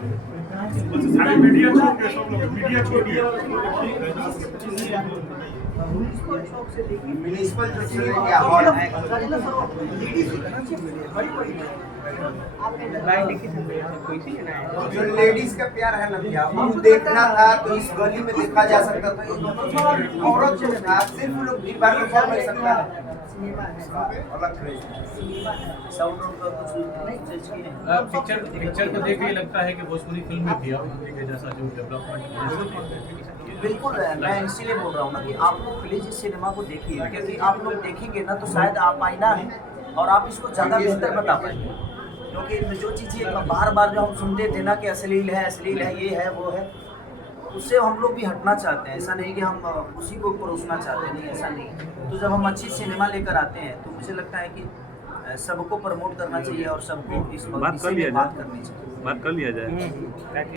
सारे मीडिया छोड़ के सब लोग मीडिया छोड़िए। म्युनिसिपल जो चलेंगे हॉल जो लेडीज का प्यार है ना भैया, वो देखना था तो इस गली में देखा जा सकता था। औरत जो था सिर्फ लोग भीड़ भाड़ में फॉलो नहीं सकता है। अलग पिक्चर को देख के लगता है कि भोजपुरी फिल्म में भी के जैसा जो डेवलपमेंट बिल्कुल है। मैं इसीलिए बोल रहा हूँ ना कि आप लोग प्लीज इस सिनेमा को देखिए, क्योंकि आप लोग देखेंगे ना तो शायद आप आईना है और आप इसको ज़्यादा बेहतर बता पाएंगे। क्योंकि जो चीज़ें बार बार जो हम सुनते थे ना कि अश्लील है, ये है वो है, उससे हम लोग भी हटना चाहते हैं। ऐसा नहीं कि हम उसी को परोसना चाहते हैं, नहीं ऐसा नहीं। तो जब हम अच्छी सिनेमा लेकर आते हैं तो मुझे लगता है कि सबको प्रमोट करना चाहिए और सबको इस बात करनी चाहिए। बात कर लिया जाए।